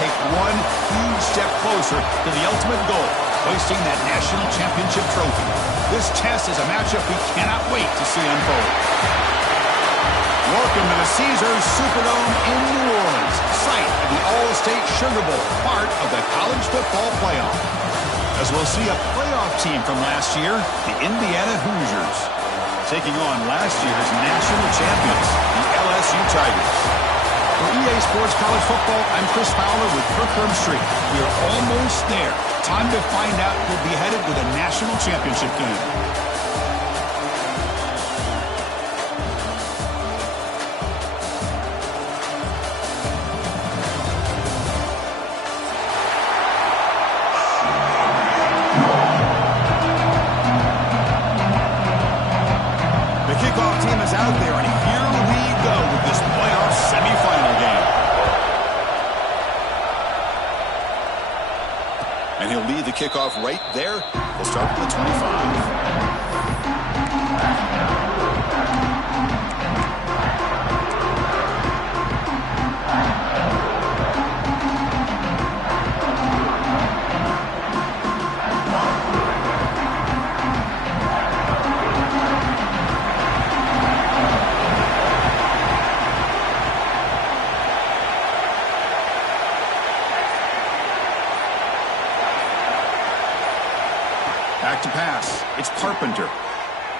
take one huge step closer to the ultimate goal, hoisting that national championship trophy. This test is a matchup we cannot wait to see unfold. Welcome to the Caesars Superdome in New Orleans, site of the All-State Sugar Bowl, part of the college football playoff. As we'll see a playoff team from last year, the Indiana Hoosiers, taking on last year's national champions, the LSU Tigers. For EA Sports College Football, I'm Chris Fowler with LockerRoom Street. We are almost there. Time to find out who'll be headed to the national championship game. Kickoff right there. We'll start at the 25. Back to pass. It's Carpenter.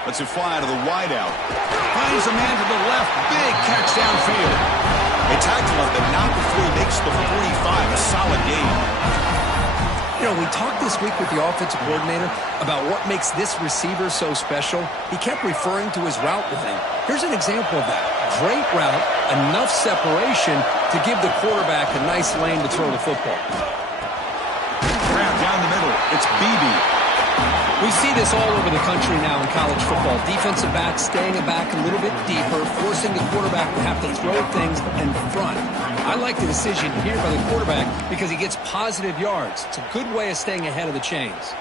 Lets it fly out of the wideout. Finds a man to the left. Big catch downfield. They tackle him, but not before he makes the 45. A solid game. You know, we talked this week with the offensive coordinator about what makes this receiver so special. He kept referring to his route with him. Here's an example of that. Great route, enough separation to give the quarterback a nice lane to throw the football. Grab down the middle. It's Beebe. We see this all over the country now in college football. Defensive backs staying back a little bit deeper, forcing the quarterback to have to throw things in front. I like the decision here by the quarterback because he gets positive yards. It's a good way of staying ahead of the chains.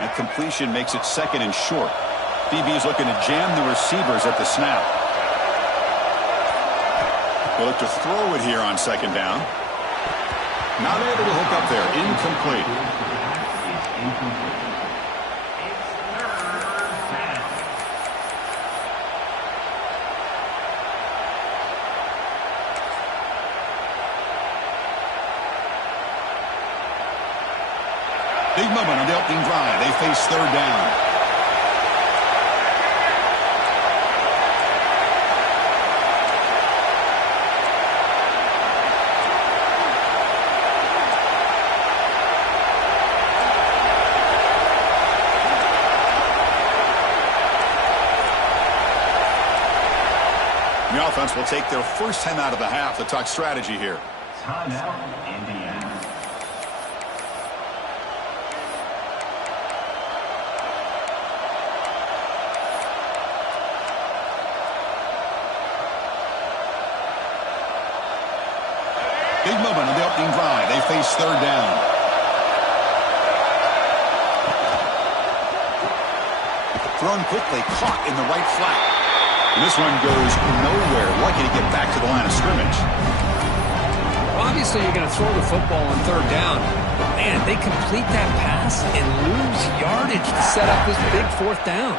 That completion makes it second and short. BB is looking to jam the receivers at the snap. They'll look to throw it here on second down. Not able to hook up there. Incomplete. Big moment on the opening drive. They face third down. The offense will take their first time out of the half to talk strategy here. Timeout, Indiana. Big moment on the opening drive. They face third down. Thrown quickly, caught in the right flat. And this one goes nowhere. Lucky to get back to the line of scrimmage. Well, obviously, you're going to throw the football on third down. But, man, they complete that pass and lose yardage to set up this big fourth down.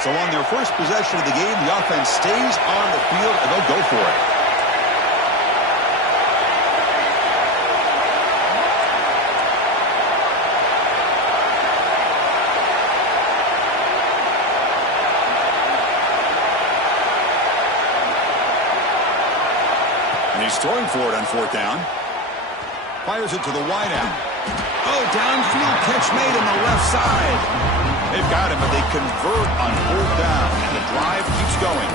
So on their first possession of the game, the offense stays on the field, and they'll go for it. He's throwing for it on fourth down. Fires it to the wideout. Oh, downfield catch made on the left side. They've got him, but they convert on fourth down, and the drive keeps going.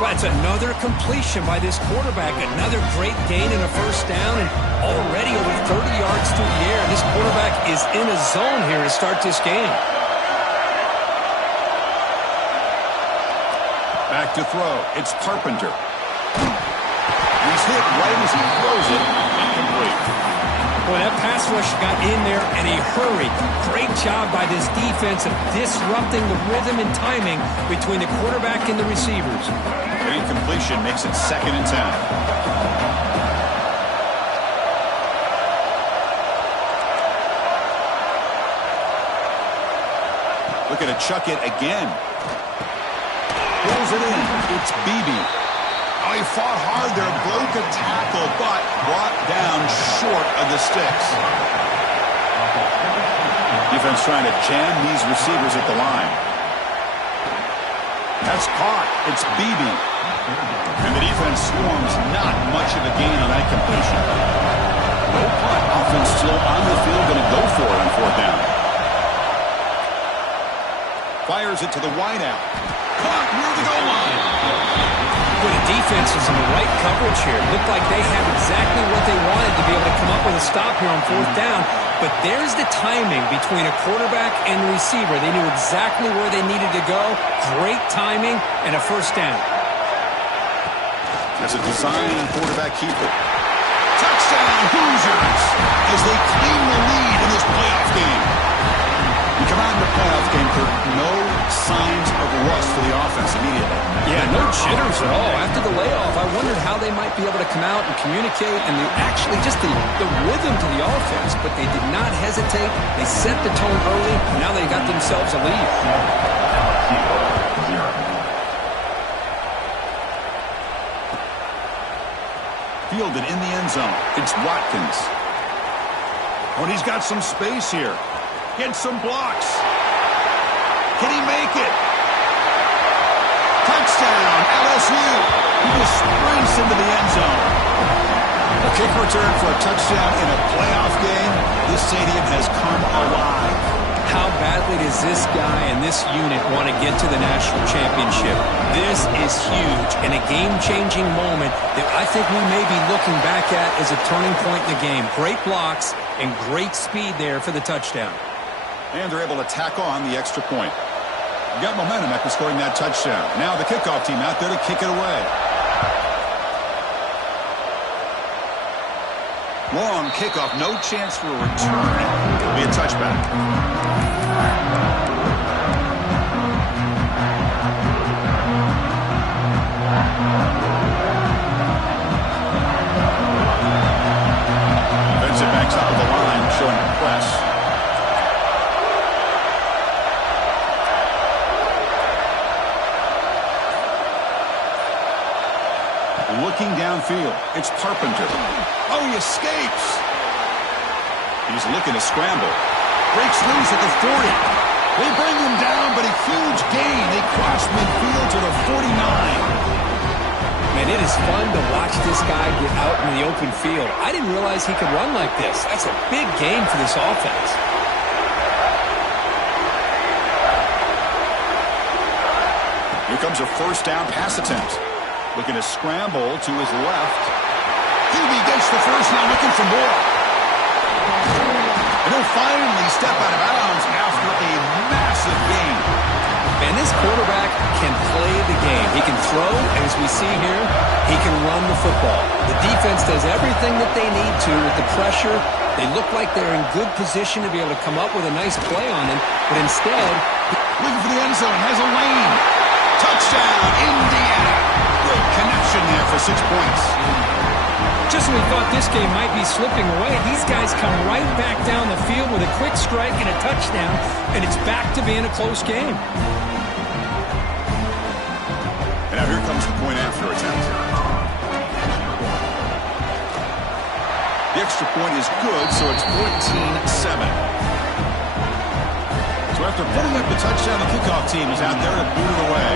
Well, it's another completion by this quarterback. Another great gain in a first down, and already over 30 yards through the air. This quarterback is in a zone here to start this game. Back to throw. It's Carpenter. He's hit right as he throws it. Incomplete. Boy, that pass rush got in there, and he hurried. Great job by this defense of disrupting the rhythm and timing between the quarterback and the receivers. An incompletion makes it 2nd and 10. Looking to chuck it again. Pulls it in. It's Beebe. Oh, he fought hard there, broke a tackle, but brought down short of the sticks. Defense trying to jam these receivers at the line. That's caught. It's Beebe. And the defense swarms, not much of a gain on that completion. No punt. Offense still on the field, going to go for it on 4th down. Fires it to the wideout. Caught near the goal line. Well, the defense is in the right coverage here. Looked like they have exactly what they wanted to be able to come up with a stop here on 4th down. But there's the timing between a quarterback and the receiver. They knew exactly where they needed to go. Great timing and a 1st down. That's a design quarterback keeper. Touchdown, Hoosiers, as they claim the lead in this playoff game. We come out in the playoff game, Kirk, no signs of rust for the offense immediately. Yeah, no jitters at all. After the layoff, I wondered how they might be able to come out and communicate and actually just the rhythm to the offense, but they did not hesitate. They set the tone early, and now they got themselves a lead. Fielded in the end zone. It's Watkins. Oh, and he's got some space here. Gets some blocks. Can he make it? Touchdown, LSU. He just sprints into the end zone. A kick return for a touchdown in a playoff game. This stadium has come alive. How badly does this guy and this unit want to get to the national championship? This is huge and a game-changing moment that I think we may be looking back at as a turning point in the game. Great blocks and great speed there for the touchdown. And they're able to tack on the extra point. Got momentum after scoring that touchdown. Now the kickoff team out there to kick it away. Long kickoff, no chance for a return. It'll be a touchback. Defensive backs out of the line, showing a press. Looking downfield, it's Carpenter. Oh, he escapes. He's looking to scramble. Breaks loose at the 40. They bring him down, but a huge gain. They cross midfield to the 49. Man, it is fun to watch this guy get out in the open field. I didn't realize he could run like this. That's a big gain for this offense. Here comes a 1st down pass attempt. Looking to scramble to his left. Hubie gets the first down, looking for more. And he'll finally step out of bounds after a massive gain. Man, this quarterback can play the game. He can throw, and as we see here, he can run the football. The defense does everything that they need to with the pressure. They look like they're in good position to be able to come up with a nice play on him, but instead, looking for the end zone, has a lane. Touchdown, Indiana. Great connection there for 6 points. Just when we thought this game might be slipping away, these guys come right back down the field with a quick strike and a touchdown, and it's back to being a close game. And now here comes the point after attempt. The extra point is good, so it's 14-7. So after putting up the touchdown, the kickoff team is out there to boot it away.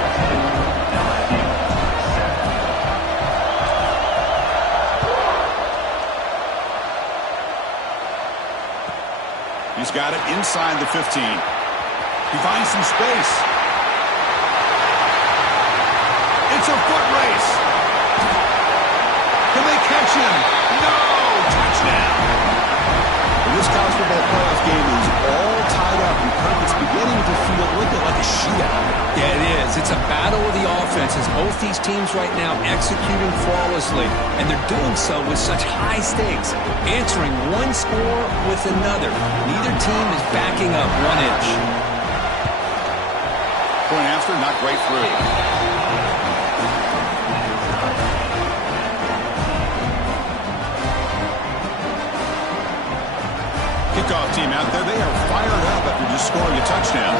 He's got it inside the 15. He finds some space. It's a foot race. Can they catch him? No! Touchdown! This college football playoff game is all tied up, and it's beginning to feel a little bit like a shootout. Yeah, it is. It's a a battle of the offenses. Both these teams right now executing flawlessly, and they're doing so with such high stakes, answering one score with another. Neither team is backing up 1 inch. Point after, not great through. Kickoff team out there, they are fired up after just scoring a touchdown.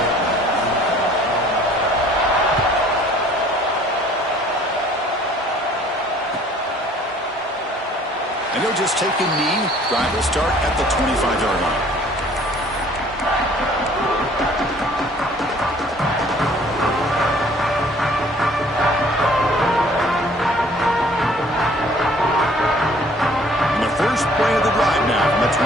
And he'll just take a knee. Drive will start at the 25-yard line. And the first play of the drive now from the 25.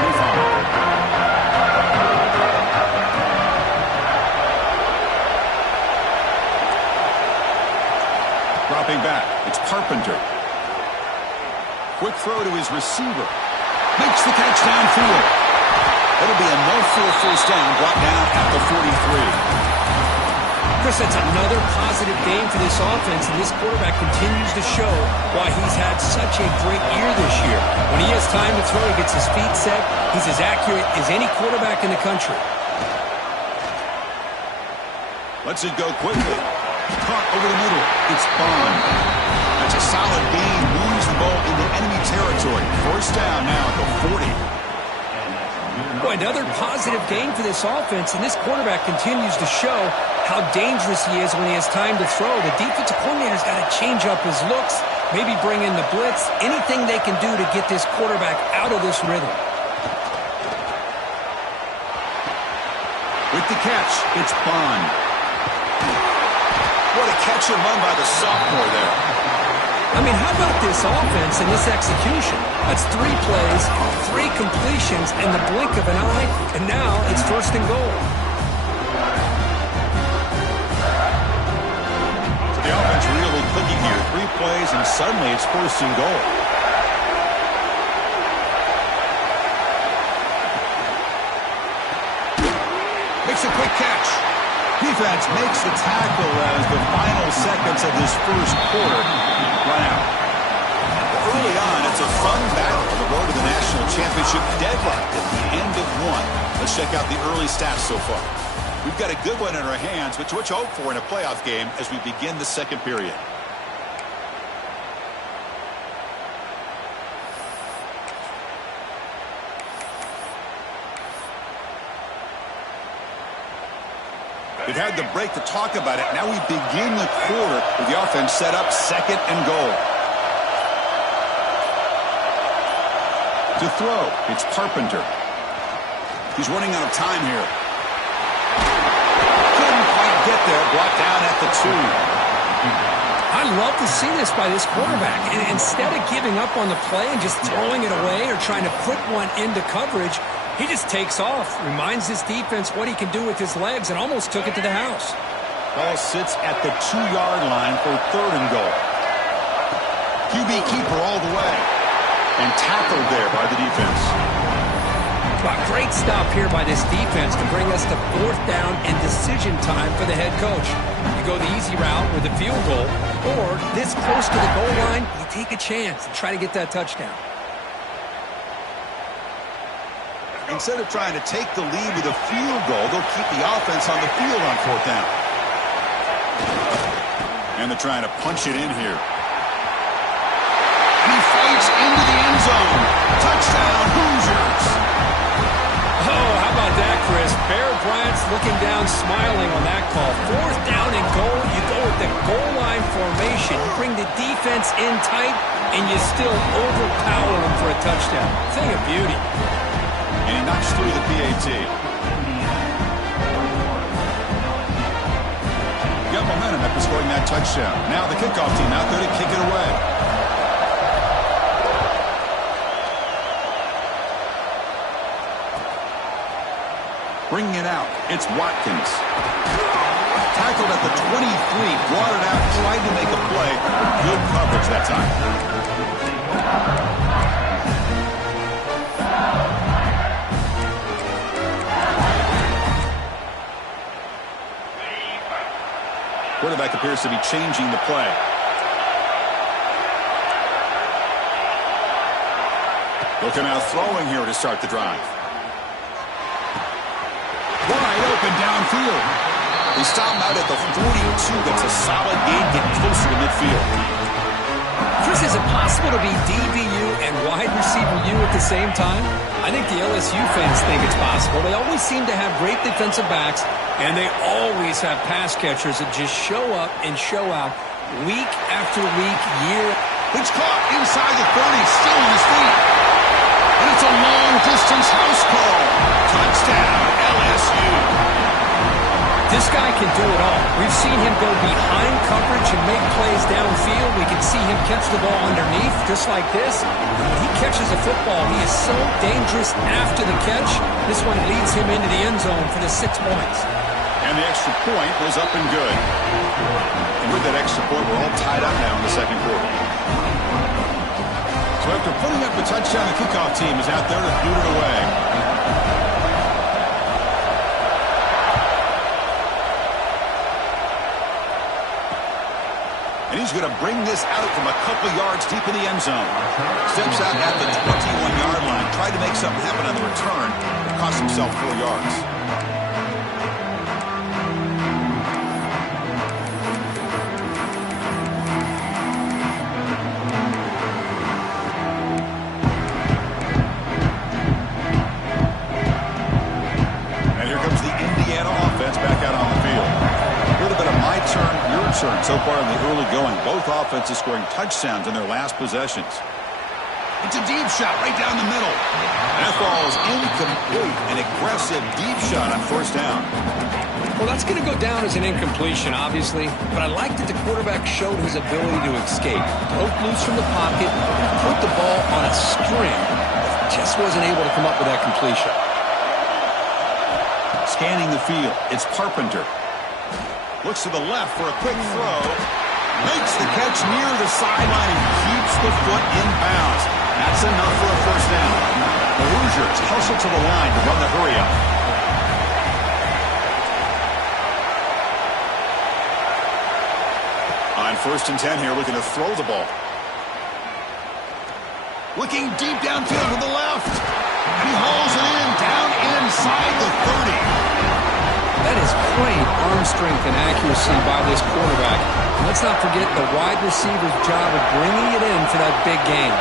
Dropping back, it's Carpenter. Quick throw to his receiver. Makes the catch downfield. It'll be enough for a first down, brought down at the 43. Chris, that's another positive game for this offense, and this quarterback continues to show why he's had such a great year this year. When he has time to throw, he gets his feet set. He's as accurate as any quarterback in the country. Lets it go quickly. Caught over the middle. It's Bond. That's a solid gain. Moves the ball into enemy territory. First down now at the 40. Boy, another positive gain for this offense, and this quarterback continues to show how dangerous he is when he has time to throw. The defensive coordinator's got to change up his looks, maybe bring in the blitz, anything they can do to get this quarterback out of this rhythm. With the catch, it's Bond. What a catch and run by the sophomore there. I mean, how about this offense and this execution? That's 3 plays, 3 completions in the blink of an eye, and now it's first and goal. So the offense really clicking here. 3 plays, and suddenly it's first and goal. Makes a quick catch. Defense makes the tackle as the final seconds of this first quarter run out. Well, early on, it's a fun battle on the road to the national championship, deadlocked at the end of 1. Let's check out the early stats so far. We've got a good one in our hands, which we'll hope for in a playoff game as we begin the second period. We've had the break to talk about it. Now we begin the quarter with the offense set up second and goal. To throw, it's Carpenter. He's running out of time here. Couldn't quite get there. Brought down at the 2. I love to see this by this quarterback. And instead of giving up on the play and just throwing it away or trying to put one into coverage, he just takes off, reminds his defense what he can do with his legs, and almost took it to the house. Ball sits at the 2-yard line for third and goal. QB keeper all the way. And tackled there by the defense. A great stop here by this defense to bring us to 4th down and decision time for the head coach. You go the easy route with a field goal, or this close to the goal line, you take a chance and try to get that touchdown. Instead of trying to take the lead with a field goal, they'll keep the offense on the field on 4th down. And they're trying to punch it in here. And he fights into the end zone. Touchdown, Hoosiers. Oh, how about that, Chris? Bear Bryant's looking down, smiling on that call. 4th down and goal. You go with the goal line formation. You bring the defense in tight, and you still overpower them for a touchdown. Thing of beauty. And he knocks through the PAT. Got momentum after scoring that touchdown. Now the kickoff team out there to kick it away. Bringing it out, it's Watkins. Tackled at the 23, brought it out, tried to make a play. Good coverage that time. quarterback appears to be changing the play. He'll come out throwing here to start the drive. Wide open downfield. They stop him out at the 42. That's a solid gain, getting closer to midfield. Chris, is it possible to be DBU and wide receiver U at the same time? I think the LSU fans think it's possible. They always seem to have great defensive backs, and they always have pass catchers that just show up and show out week after week, year. It's caught inside the 30, still on his feet. And it's a long-distance house call. Touchdown, LSU. This guy can do it all. We've seen him go behind coverage and make plays downfield. We can see him catch the ball underneath, just like this. When he catches a football, he is so dangerous after the catch. This one leads him into the end zone for the 6 points. And the extra point was up and good. And with that extra point, we're all tied up now in the second quarter. So after putting up the touchdown, the kickoff team is out there to boot it away. And he's going to bring this out from a couple yards deep in the end zone. Steps out at the 21-yard line. Tried to make something happen on the return, but cost himself 4 yards. So far in the early going, both offenses scoring touchdowns in their last possessions. It's a deep shot right down the middle. That ball is incomplete. An aggressive deep shot on first down. Well, that's going to go down as an incompletion, obviously, but I like that the quarterback showed his ability to escape. Broke loose from the pocket, put the ball on a string, just wasn't able to come up with that completion. Scanning the field, it's Carpenter. Looks to the left for a quick throw. Makes the catch near the sideline and keeps the foot in bounds. That's enough for a first down. The Hoosiers hustle to the line to run the hurry-up. On 1st and 10 here, looking to throw the ball. Looking deep downfield to the left. He hauls it in down inside the 30. That is great arm strength and accuracy by this quarterback. And let's not forget the wide receiver's job of bringing it in for that big gain.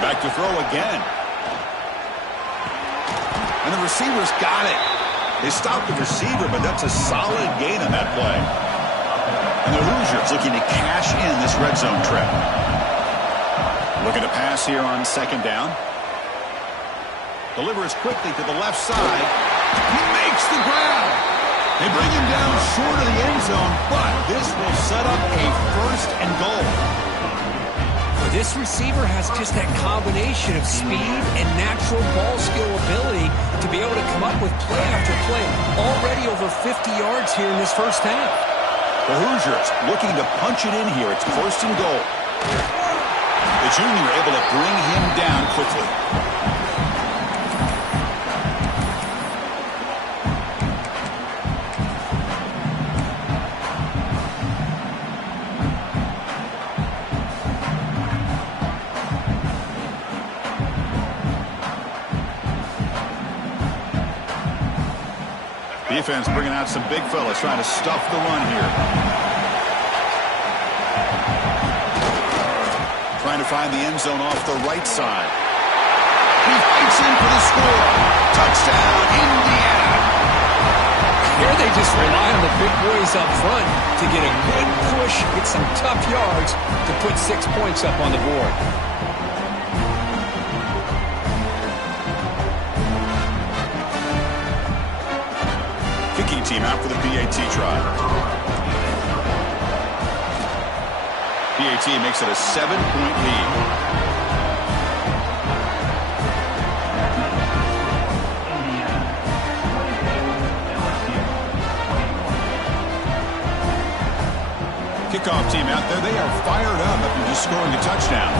Back to throw again. And the receiver's got it. They stopped the receiver, but that's a solid gain on that play. And the Hoosiers looking to cash in this red zone trip. Looking to pass here on 2nd down. Delivers quickly to the left side. He makes the grab. They bring him down short of the end zone, but this will set up a 1st and goal. This receiver has just that combination of speed and natural ball skill ability to be able to come up with play after play. Already over 50 yards here in this first half. The Hoosiers looking to punch it in here. It's 1st and goal. The junior able to bring him down quickly. Defense bringing out some big fellas trying to stuff the run here. Trying to find the end zone off the right side. He fights in for the score. Touchdown, Indiana. Here they just rely on the big boys up front to get a good push, get some tough yards to put 6 points up on the board. Kicking team out for the PAT try. PAT makes it a 7-point lead. Kickoff team out there, they are fired up after just scoring a touchdown.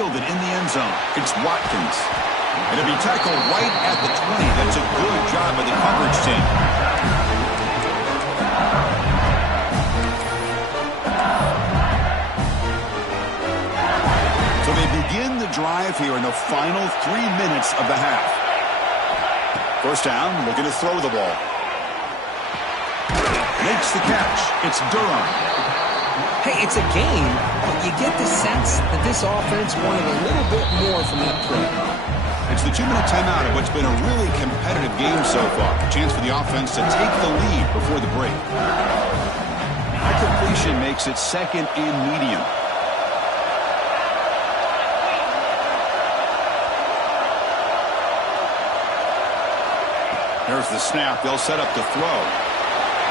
fielded in the end zone. It's Watkins. It'll be tackled right at the 20. That's a good job by the coverage team. So they begin the drive here in the final 3 minutes of the half. First down, looking to throw the ball. Makes the catch. It's Durham. Hey, it's a game, but you get the sense that this offense wanted a little bit more from that play. It's the 2-minute timeout of what's been a really competitive game so far. A chance for the offense to take the lead before the break. The completion makes it second and medium. There's the snap. They'll set up to throw.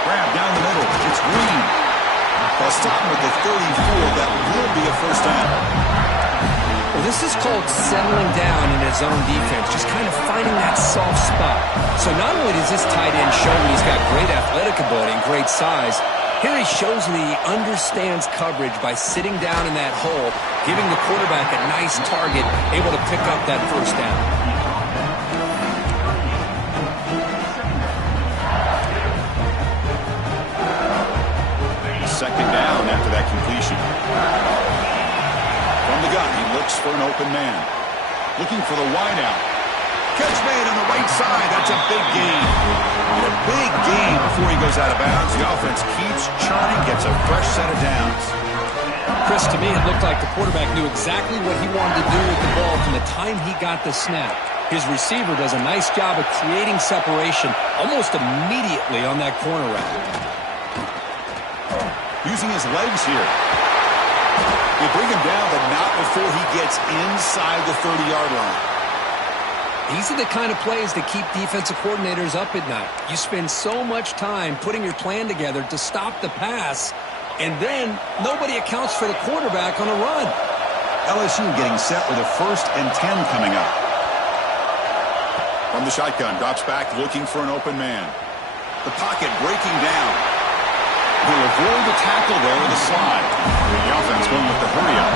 Grab down the middle. It's Green. They'll stop him with the 34. That will be a first down. Well, this is called settling down in his own defense, just kind of finding that soft spot. So not only does this tight end show that he's got great athletic ability and great size, here he shows that he understands coverage by sitting down in that hole, giving the quarterback a nice target, able to pick up that first down. Second down after that completion. From the gun, he looks for an open man. Looking for the wideout. Catch made on the right side. That's a big gain. And a big gain before he goes out of bounds. The offense keeps churning, gets a fresh set of downs. Chris, to me, it looked like the quarterback knew exactly what he wanted to do with the ball from the time he got the snap. His receiver does a nice job of creating separation almost immediately on that corner route. Using his legs here. They bring him down, but not before he gets inside the 30-yard line. These are the kind of plays that keep defensive coordinators up at night. You spend so much time putting your plan together to stop the pass, and then nobody accounts for the quarterback on a run. LSU getting set with a 1st and 10 coming up. From the shotgun, drops back looking for an open man. The pocket breaking down. He'll avoid the tackle there with a slide. The offense going with the hurry-up.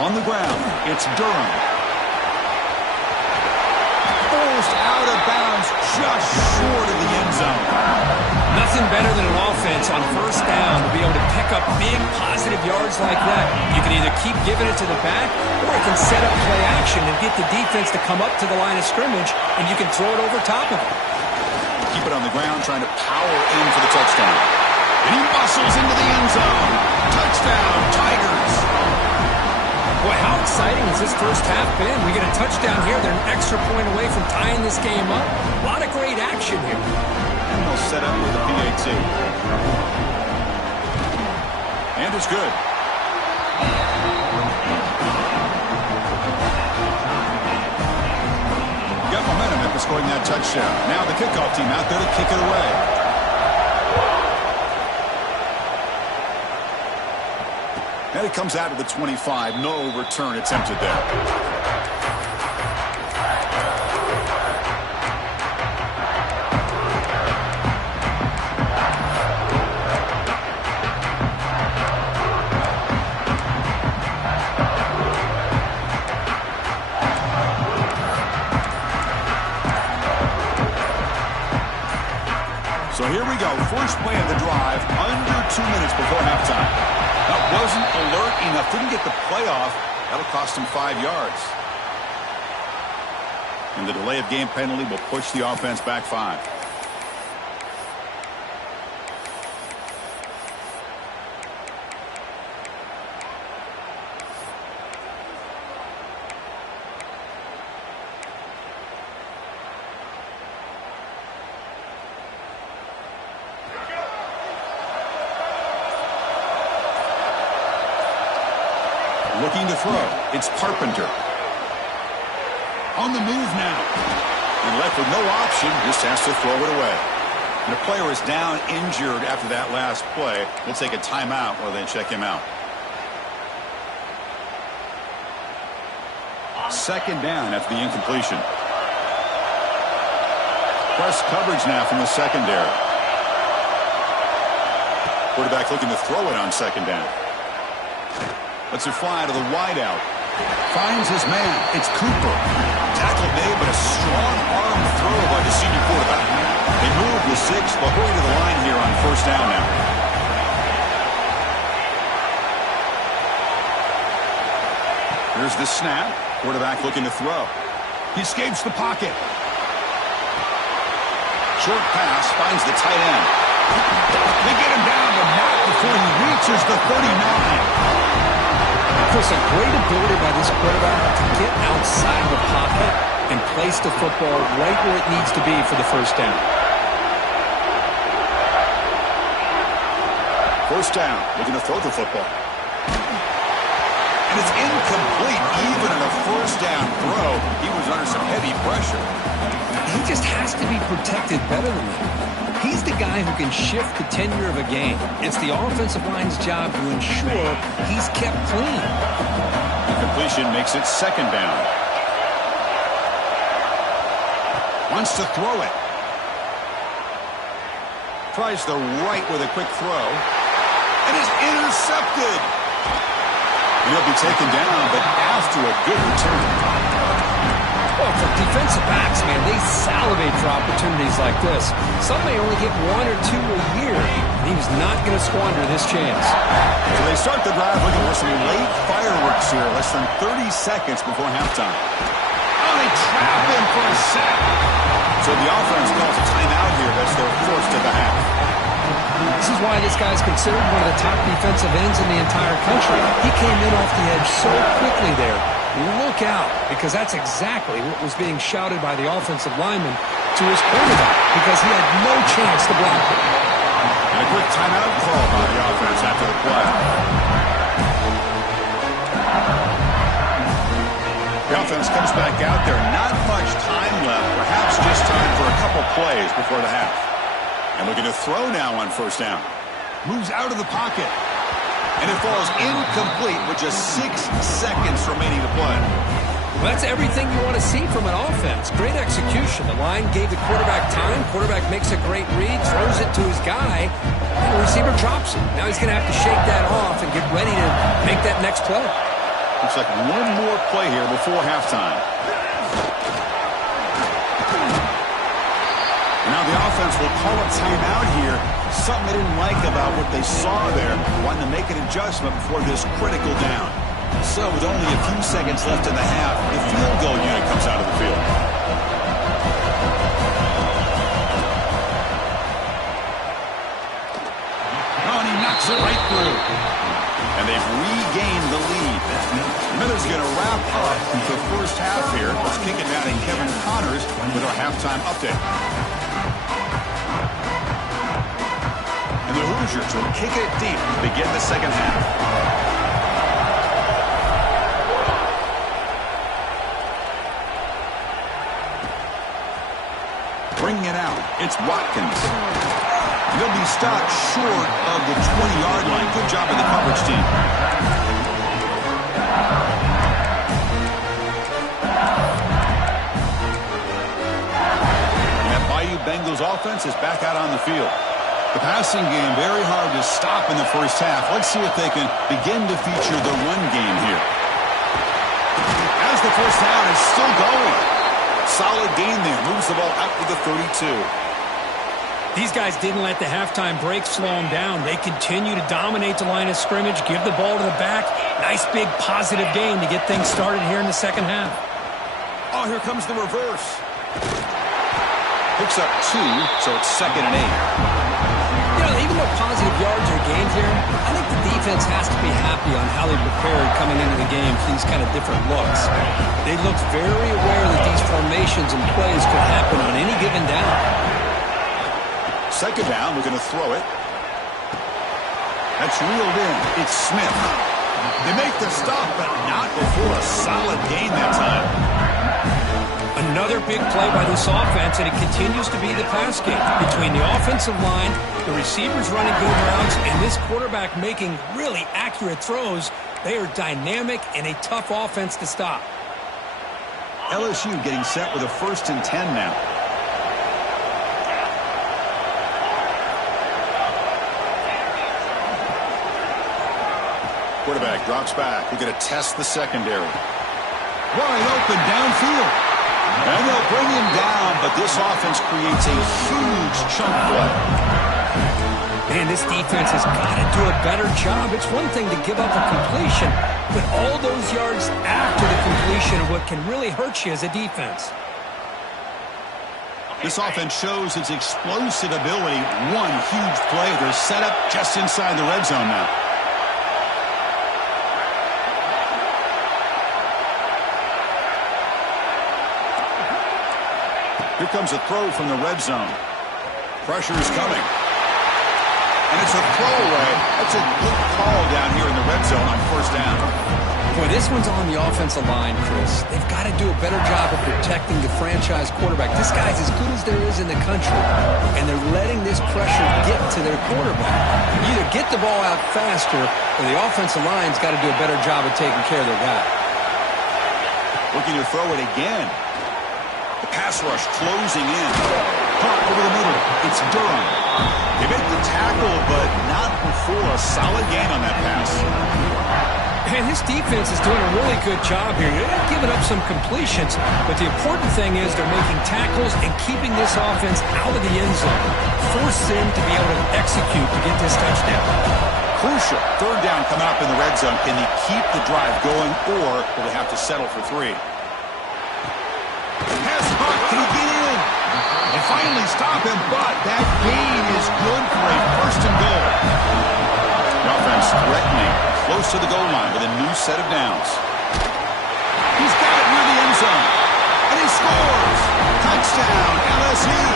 On the ground, it's Durham. Forced out of bounds, just short of the end zone. Nothing better than an offense on first down to be able to pick up big positive yards like that. You can either keep giving it to the back, or you can set up play action and get the defense to come up to the line of scrimmage, and you can throw it over top of it. Keep it on the ground, trying to power in for the touchdown. And he muscles into the end zone. Touchdown, Tigers. Boy, how exciting has this first half been? We get a touchdown here. They're an extra point away from tying this game up. A lot of great action here. And they'll set up with the PAT. And it's good. Got momentum after scoring that touchdown. Now the kickoff team out there to kick it away. And it comes out to the 25. No return attempted there. So here we go. First play of the drive, under 2 minutes before halftime. That wasn't alert enough. Didn't get the playoff. That'll cost him 5 yards. And the delay of game penalty will push the offense back 5. Looking to throw. It's Carpenter. On the move now. And left with no option, just has to throw it away. And the player is down injured after that last play. We'll take a timeout while they check him out. Second down after the incompletion. Press coverage now from the secondary. Quarterback looking to throw it on second down. Lets it fly to the wideout. Finds his man. It's Cooper. Tackle made, but a strong arm throw by the senior quarterback. They move the 6. They'll hurry to the line here on first down now. Here's the snap. Quarterback looking to throw. He escapes the pocket. Short pass finds the tight end. They get him down the mark before he reaches the 39. Chris, a great ability by this quarterback to get outside the pocket and place the football right where it needs to be for the first down. First down, looking to throw the football. And it's incomplete. Even in a first down throw, he was under some heavy pressure. He just has to be protected better than that. He's the guy who can shift the tenure of a game. It's the offensive line's job to ensure he's kept clean. The completion makes it second down. Wants to throw it. Tries the right with a quick throw. And is intercepted. And he'll be taken down, but after a good return. Well, for defensive backs, man, they salivate for opportunities like this. Some may only get 1 or 2 a year, and he was not going to squander this chance. So they start the drive looking for some late fireworks here, less than 30 seconds before halftime. Oh, they trap him for a sack. So the offense calls a timeout here. That's their first of the half. This is why this guy's considered one of the top defensive ends in the entire country. He came in off the edge so quickly there. Look out, because that's exactly what was being shouted by the offensive lineman to his quarterback, because he had no chance to block it. And a quick timeout call by the offense after the play. The offense comes back out there. Not much time left, perhaps just time for a couple plays before the half. And looking to throw now on first down. Moves out of the pocket. And it falls incomplete with just 6 seconds remaining to play. Well, that's everything you want to see from an offense. Great execution. The line gave the quarterback time. Quarterback makes a great read, throws it to his guy, and the receiver drops it. Now he's going to have to shake that off and get ready to make that next play. Looks like one more play here before halftime. Now the offense will call a timeout here. Something they didn't like about what they saw there. Wanting to make an adjustment before this critical down. So with only a few seconds left in the half, the field goal unit comes out of the field. Oh, and he knocks it right through. And they've regained the lead. Miller's going to wrap up the first half here. Let's kick it down to Kevin Connors with our halftime update. And the Hoosiers will kick it deep to begin the second half. Bringing it out, it's Watkins. They'll be stopped short of the 20-yard line. Good job of the coverage team. And that Bayou Bengals offense is back out on the field. The passing game very hard to stop in the first half. Let's see if they can begin to feature the run game here. As the first down is still going. Solid gain there. Moves the ball out to the 32. These guys didn't let the halftime break slow them down. They continue to dominate the line of scrimmage, give the ball to the back. Nice big positive gain to get things started here in the second half. Oh, here comes the reverse. Picks up 2, so it's 2nd and 8. You know, even though positive yards are gained here, I think the defense has to be happy on how they prepared coming into the game for these kind of different looks. They looked very aware that these formations and plays could happen on any given down. Second down, we're going to throw it. That's reeled in. It's Smith. They make the stop, but not before a solid gain that time. Another big play by this offense, and it continues to be the pass game. Between the offensive line, the receivers running good routes, and this quarterback making really accurate throws, they are dynamic and a tough offense to stop. LSU getting set with a 1st and 10 now. Quarterback drops back. We're going to test the secondary. Wide open downfield. And they'll bring him down, but this offense creates a huge chunk play. Man, this defense has got to do a better job. It's one thing to give up a completion, but all those yards after the completion are what can really hurt you as a defense. This offense shows its explosive ability. One huge play. They're set up just inside the red zone now. Here comes a throw from the red zone. Pressure is coming. And it's a throwaway. That's a good call down here in the red zone on first down. Boy, this one's on the offensive line, Chris. They've got to do a better job of protecting the franchise quarterback. This guy's as good as there is in the country, and they're letting this pressure get to their quarterback. You either get the ball out faster, or the offensive line's got to do a better job of taking care of their guy. Looking to throw it again. The pass rush closing in. Caught over the middle. It's Durham. They make the tackle, but not before a solid gain on that pass. And his defense is doing a really good job here. They're giving up some completions, but the important thing is they're making tackles and keeping this offense out of the end zone. Force them to be able to execute to get this touchdown. Crucial. Third down coming up in the red zone. Can they keep the drive going, or will they have to settle for 3? Pass buck. Can he get in? And finally stop him, but that gain is good for a first and goal. The offense threatening, close to the goal line with a new set of downs. He's got it near the end zone. And he scores. Touchdown, LSU.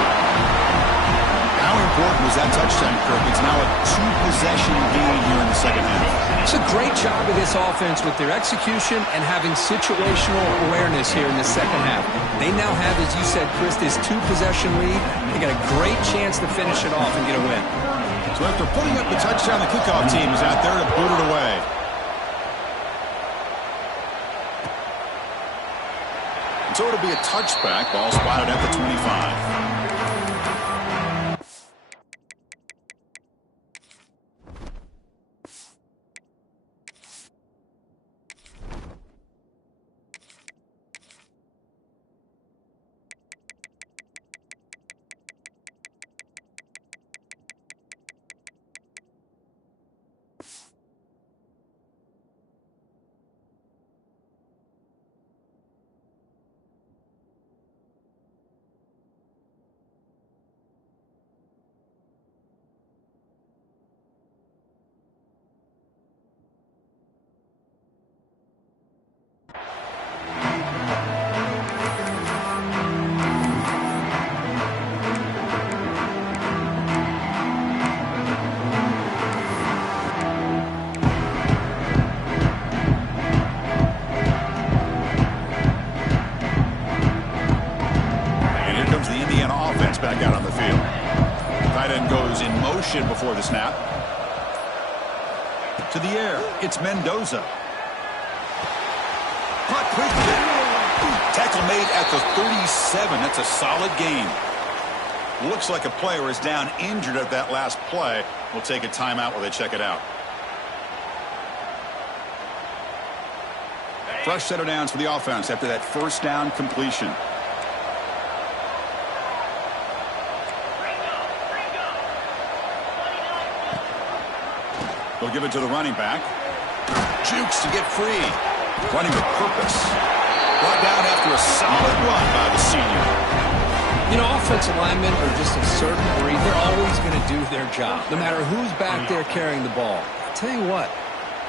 How important was that touchdown, Kirk? It's now a 2-possession game here in the second half. It's a great job of this offense with their execution and having situational awareness here in the second half. They now have, as you said, Chris, this 2-possession lead. They got a great chance to finish it off and get a win. So after putting up the touchdown, the kickoff team is out there to boot it away. And so it'll be a touchback. Ball spotted at the 25. Back out on the field. Tight end goes in motion before the snap. To the air. It's Mendoza. Caught quickly. Tackle made at the 37. That's a solid gain. Looks like a player is down injured at that last play. We'll take a timeout while they check it out. Fresh set of downs for the offense after that first down completion. They'll give it to the running back. Jukes to get free. Running with purpose. Brought down after a solid run by the senior. You know, offensive linemen are just a certain breed. They're always going to do their job, no matter who's back there carrying the ball. I'll tell you what,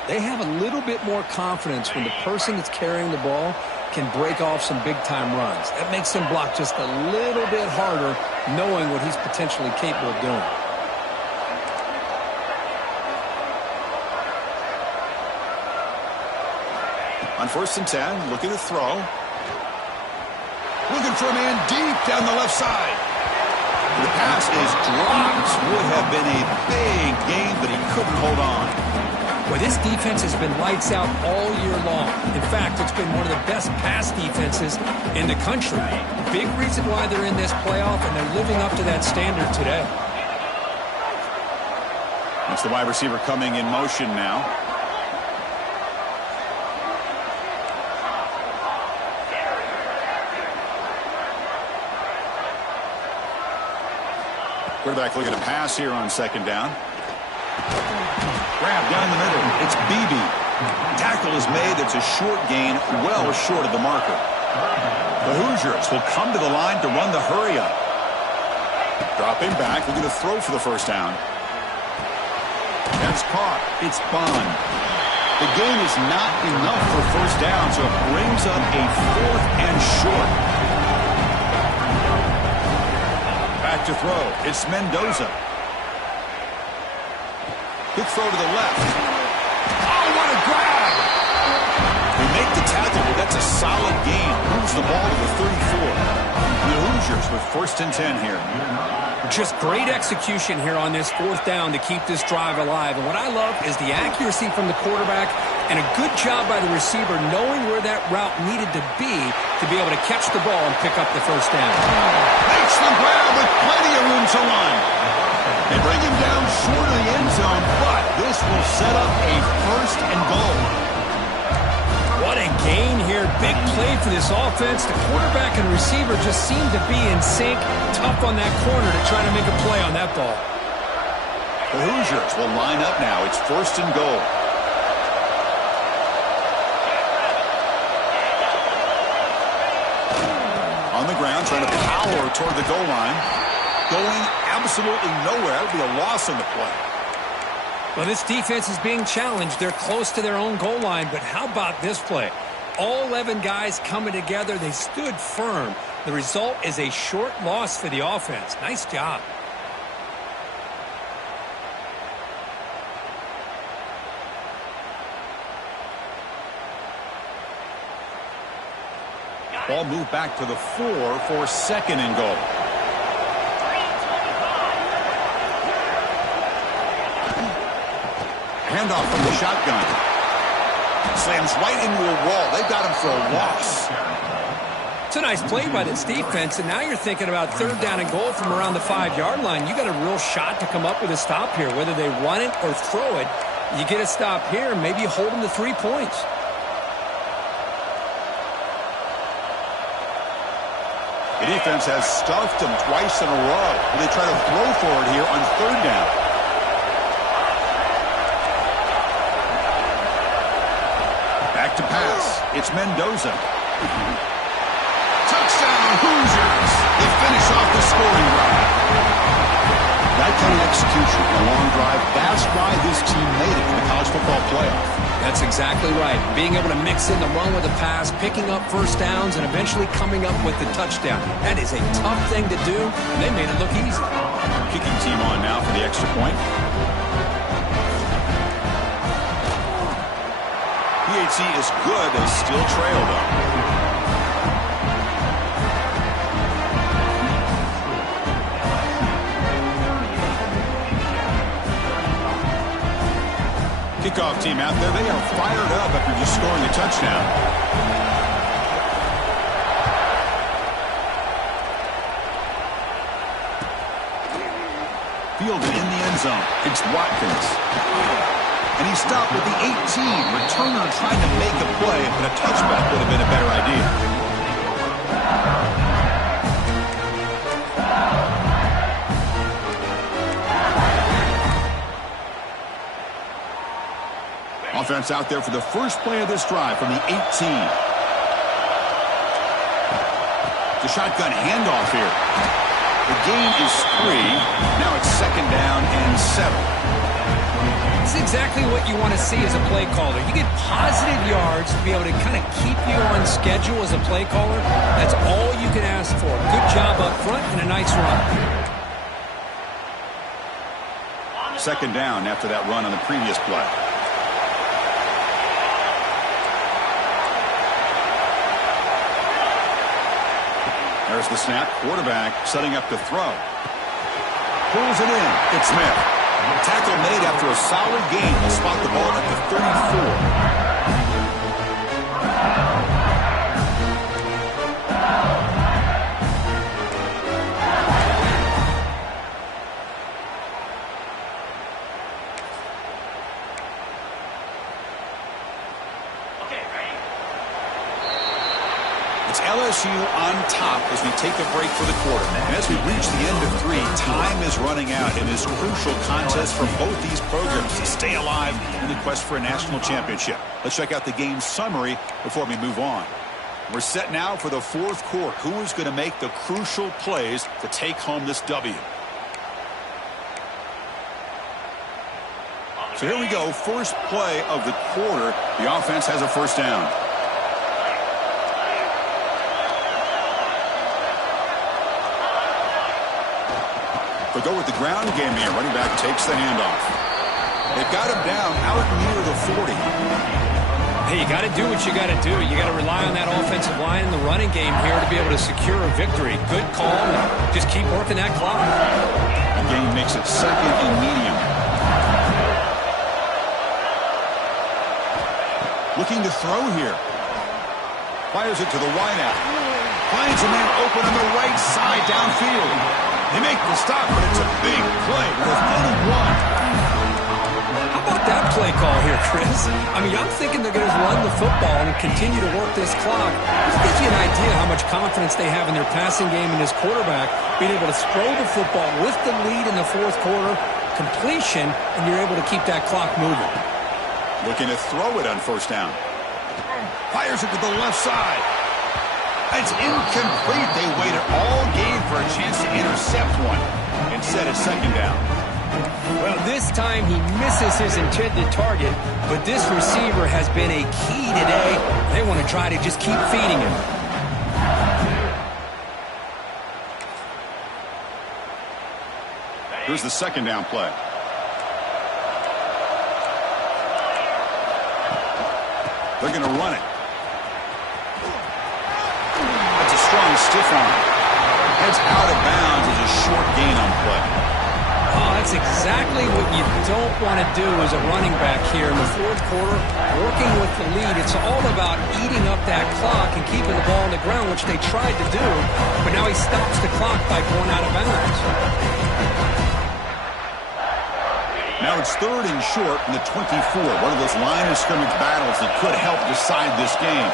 they have a little bit more confidence when the person that's carrying the ball can break off some big-time runs. That makes them block just a little bit harder, knowing what he's potentially capable of doing. On 1st and 10, looking to throw. Looking for a man deep down the left side. The pass is dropped. Would have been a big gain, but he couldn't hold on. Well, this defense has been lights out all year long. In fact, it's been one of the best pass defenses in the country. Big reason why they're in this playoff, and they're living up to that standard today. That's the wide receiver coming in motion now. Quarterback looking to pass here on second down. Grab down the middle. It's BB. Tackle is made. That's a short gain, well short of the marker. The Hoosiers will come to the line to run the hurry up. Dropping back, looking to throw for the first down. That's caught. It's Bond. The gain is not enough for first down, so it brings up a 4th and short. Back to throw. It's Mendoza. Good throw to the left. Oh, what a grab! They make the tackle, but that's a solid gain. Moves the ball to the 34. And the Hoosiers with 1st and 10 here. Just great execution here on this 4th down to keep this drive alive. And what I love is the accuracy from the quarterback and a good job by the receiver knowing where that route needed to be able to catch the ball and pick up the first down. Makes the grab with plenty of room to run. They bring him down short of the end zone, but this will set up a 1st and goal. What a gain here. Big play for this offense. The quarterback and receiver just seem to be in sync. Tough on that corner to try to make a play on that ball. The Hoosiers will line up now. It's 1st and goal. On the ground, trying to power toward the goal line. Going absolutely nowhere. It'll be a loss on the play. Well, this defense is being challenged. They're close to their own goal line, but how about this play? All 11 guys coming together. They stood firm. The result is a short loss for the offense. Nice job. Ball moved back to the 4 for 2nd and goal. Handoff from the shotgun. Slams right into a wall. They've got him for a loss. It's a nice play by this defense, and now you're thinking about 3rd down and goal from around the 5-yard line. You got a real shot to come up with a stop here. Whether they run it or throw it, you get a stop here, and maybe you hold them to 3 points. The defense has stuffed them twice in a row. They try to throw for it here on 3rd down. Back to pass. It's Mendoza. Touchdown, Hoosiers. They finish off the scoring drive. That kind of execution, a long drive, that's why this team made it in the college football playoff. That's exactly right. Being able to mix in the run with the pass, picking up first downs, and eventually coming up with the touchdown. That is a tough thing to do, and they made it look easy. Kicking team on now for the extra point. PHC is good. They still trail, though. Kickoff team out there. They are fired up after just scoring a touchdown. Fielded in the end zone. It's Watkins. And he stopped at the 18. Returner trying to make a play, but a touchback would have been a better idea. Offense out there for the first play of this drive from the 18. The shotgun handoff here. The gain is 3. Now it's 2nd down and 7. It's exactly what you want to see as a play caller. You get positive yards to be able to kind of keep you on schedule as a play caller. That's all you can ask for. Good job up front and a nice run. 2nd down after that run on the previous play. There's the snap. Quarterback setting up to throw. Pulls it in. It's Smith. Tackle made after a solid gain. He'll spot the ball at the 34. It's LSU on top as we take a break for the quarter. And as we reach the end of 3, time is running out in this crucial contest for both these programs to stay alive in the quest for a national championship. Let's check out the game summary before we move on. We're set now for the 4th quarter. Who is going to make the crucial plays to take home this W? So here we go. First play of the quarter. The offense has a first down. They'll go with the ground game here. Running back takes the handoff. They've got him down out near the 40. Hey, you got to do what you got to do. You got to rely on that offensive line in the running game here to be able to secure a victory. Good call. Just keep working that clock. The game makes it 2nd and medium. Looking to throw here. Fires it to the wideout. Finds a man open on the right side downfield. They make the stop, but it's a big play with only one. How about that play call here, Chris? I mean, I'm thinking they're going to run the football and continue to work this clock. This gives you an idea how much confidence they have in their passing game and his quarterback, being able to throw the football with the lead in the 4th quarter, completion, and you're able to keep that clock moving. Looking to throw it on first down. Fires it to the left side. It's incomplete. They waited all game for a chance to intercept one. Instead, it's 2nd down. Well, this time he misses his intended target, but this receiver has been a key today. They want to try to just keep feeding him. Here's the 2nd down play. They're going to run it. Strong stiff arm. Heads out of bounds as a short gain on play. Oh, that's exactly what you don't want to do as a running back here in the 4th quarter. Working with the lead, it's all about eating up that clock and keeping the ball on the ground, which they tried to do, but now he stops the clock by going out of bounds. Now it's 3rd and short in the 24. One of those line of scrimmage battles that could help decide this game.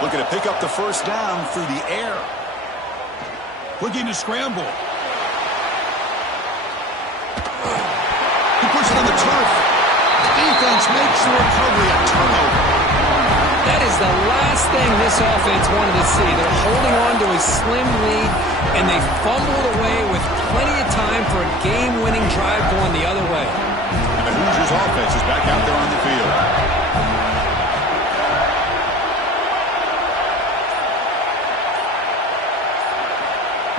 Looking to pick up the first down through the air. Looking to scramble. He puts it on the turf. Defense makes the recovery, a turnover. That is the last thing this offense wanted to see. They're holding on to a slim lead, and they fumbled away with plenty of time for a game-winning drive going the other way. And the Hoosiers offense is back out there on the field.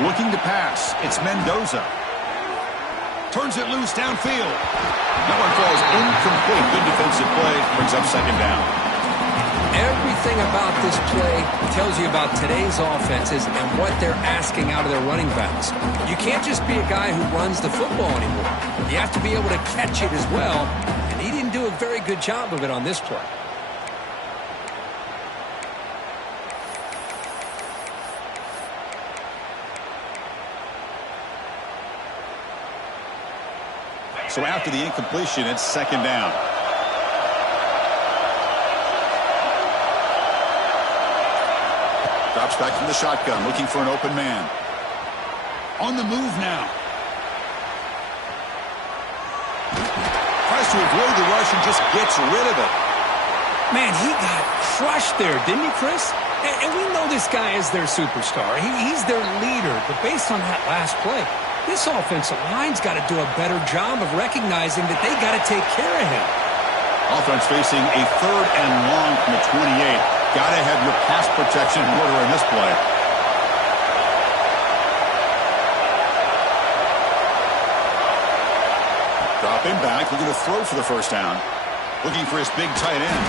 Looking to pass. It's Mendoza. Turns it loose downfield. That one falls incomplete. Good defensive play. Brings up 2nd down. Everything about this play tells you about today's offenses and what they're asking out of their running backs. You can't just be a guy who runs the football anymore. You have to be able to catch it as well, and he didn't do a very good job of it on this play. So after the incompletion, it's 2nd down. Drops back from the shotgun, looking for an open man. On the move now. Tries to avoid the rush and just gets rid of it. Man, he got crushed there, didn't he, Chris? And we know this guy is their superstar. He's their leader. But based on that last play, this offensive line's got to do a better job of recognizing that they got to take care of him. Offense facing a 3rd and long from the 28. Got to have your pass protection in order in this play. Dropping back, looking to throw for the first down. Looking for his big tight end.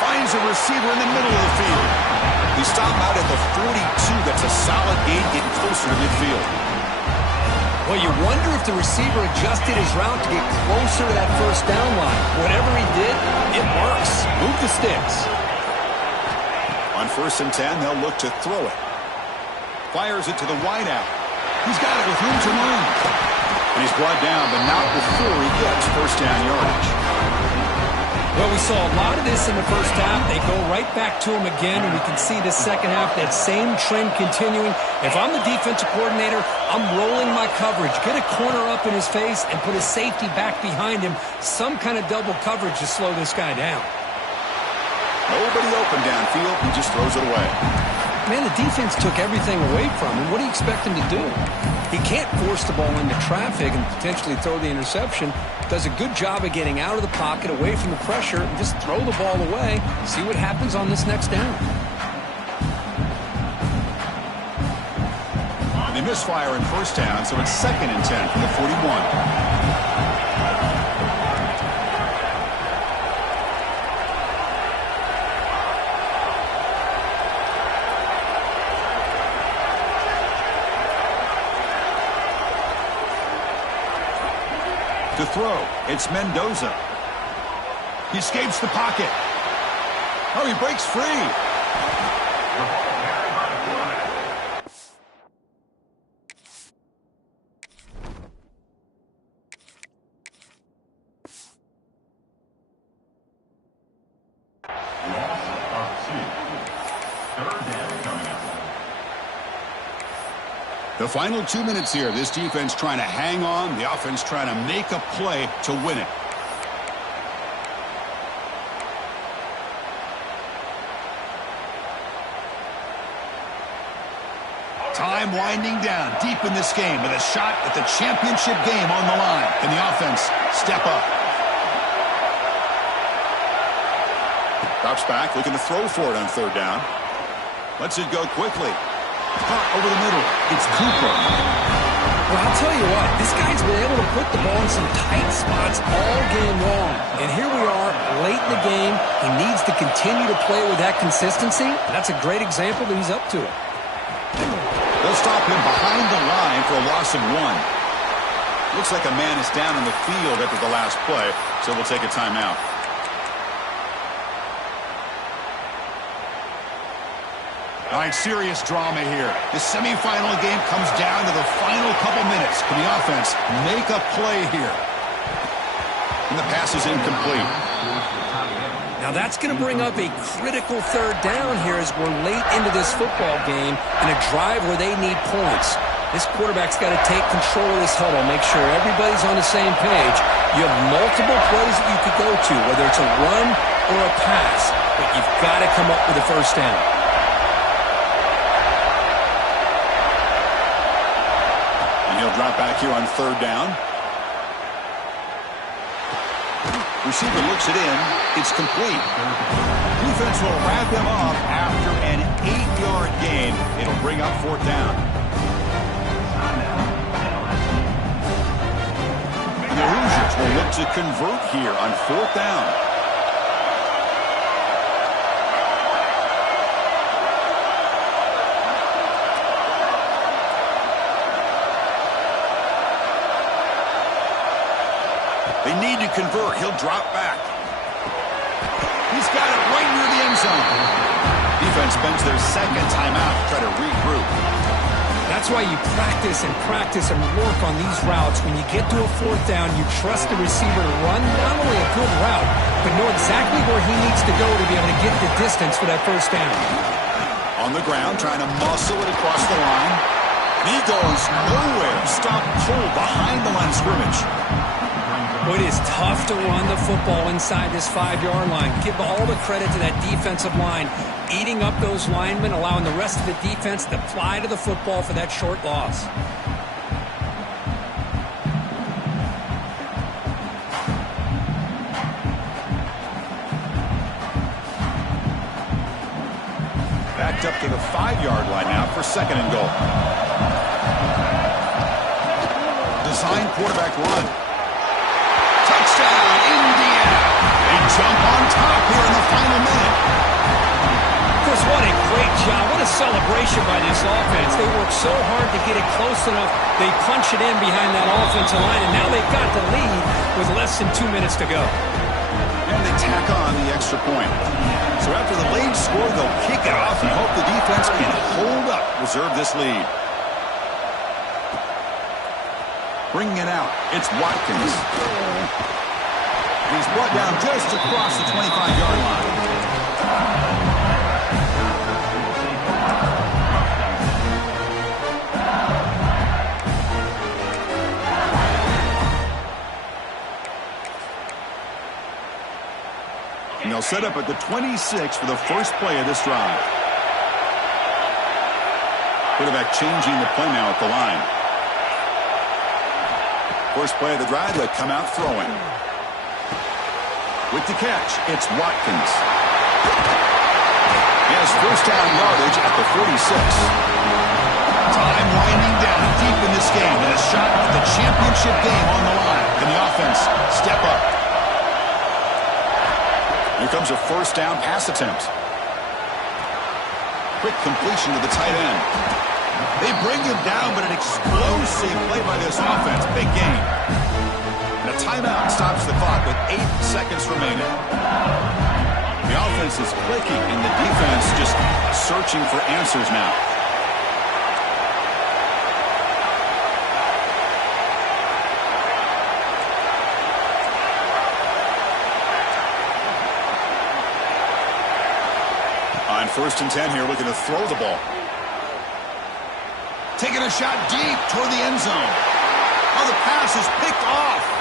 Finds a receiver in the middle of the field. He stopped out at the 42. That's a solid gain, getting closer to midfield. Well, you wonder if the receiver adjusted his route to get closer to that first down line. Whatever he did, it works. Move the sticks. On 1st and 10, they'll look to throw it. Fires it to the wideout. He's got it with room to run. And he's brought down, but not before he gets first down yardage. Well, we saw a lot of this in the first half. They go right back to him again, and we can see the second half, that same trend continuing. If I'm the defensive coordinator, I'm rolling my coverage. Get a corner up in his face and put his safety back behind him. Some kind of double coverage to slow this guy down. Nobody open downfield. He just throws it away. Man, the defense took everything away from him. What do you expect him to do? He can't force the ball into traffic and potentially throw the interception. Does a good job of getting out of the pocket, away from the pressure, and just throw the ball away. See what happens on this next down. They misfire in first down, so it's 2nd and 10 from the 41. To throw, it's Mendoza. He escapes the pocket. Oh, he breaks free. Loss of 2. 3rd down coming up. The final 2 minutes here. This defense trying to hang on. The offense trying to make a play to win it. Time winding down deep in this game with a shot at the championship game on the line. Can the offense step up? Drops back, looking to throw for it on 3rd down. Lets it go quickly. Caught over the middle. It's Cooper. Well, I'll tell you what, this guy's been able to put the ball in some tight spots all game long. And here we are, late in the game. He needs to continue to play with that consistency. And that's a great example that he's up to it. They'll stop him behind the line for a loss of 1. Looks like a man is down in the field after the last play, so we'll take a timeout. All right, serious drama here. The semifinal game comes down to the final couple minutes. Can the offense make a play here? And the pass is incomplete. Now that's going to bring up a critical 3rd down here as we're late into this football game in a drive where they need points. This quarterback's got to take control of this huddle, make sure everybody's on the same page. You have multiple plays that you could go to, whether it's a run or a pass, but you've got to come up with a 1st down. He'll drop back here on 3rd down. Receiver looks it in. It's complete. Defense will wrap him up after an 8-yard gain. It'll bring up 4th down. The Hoosiers will look to convert here on 4th down. They need to convert. He'll drop back. He's got it right near the end zone. Defense spends their 2nd timeout to try to regroup. That's why you practice and work on these routes. When you get to a 4th down, you trust the receiver to run not only a good route, but know exactly where he needs to go to be able to get the distance for that 1st down. On the ground, trying to muscle it across the line. And he goes nowhere. Stop pulled behind the line of scrimmage. It is tough to run the football inside this 5-yard line. Give all the credit to that defensive line, eating up those linemen, allowing the rest of the defense to fly to the football for that short loss. Backed up to the 5-yard line now for 2nd and goal. Design quarterback run. Touchdown, Indiana. They jump on top here in the final minute. Chris, what a great job. What a celebration by this offense. They worked so hard to get it close enough. They punch it in behind that offensive line, and now they've got the lead with less than 2 minutes to go. And they tack on the extra point. So after the late score, they'll kick it off and hope the defense can hold up, reserve this lead. Bringing it out, it's Watkins. He's brought down just across the 25-yard line. And they'll set up at the 26 for the first play of this drive. Quarterback changing the play now at the line. First play of the drive, they come out throwing. With the catch, it's Watkins. He has first down yardage at the 46. Time winding down deep in this game, and a shot at the championship game on the line. Can the offense step up? Here comes a first down pass attempt. Quick completion to the tight end. They bring him down, but an explosive play by this offense. Big game. And a timeout stops the clock with 8 seconds remaining. The offense is clicking, and the defense just searching for answers now. On 1st and 10 here, looking to throw the ball. Taking a shot deep toward the end zone. Oh, the pass is picked off.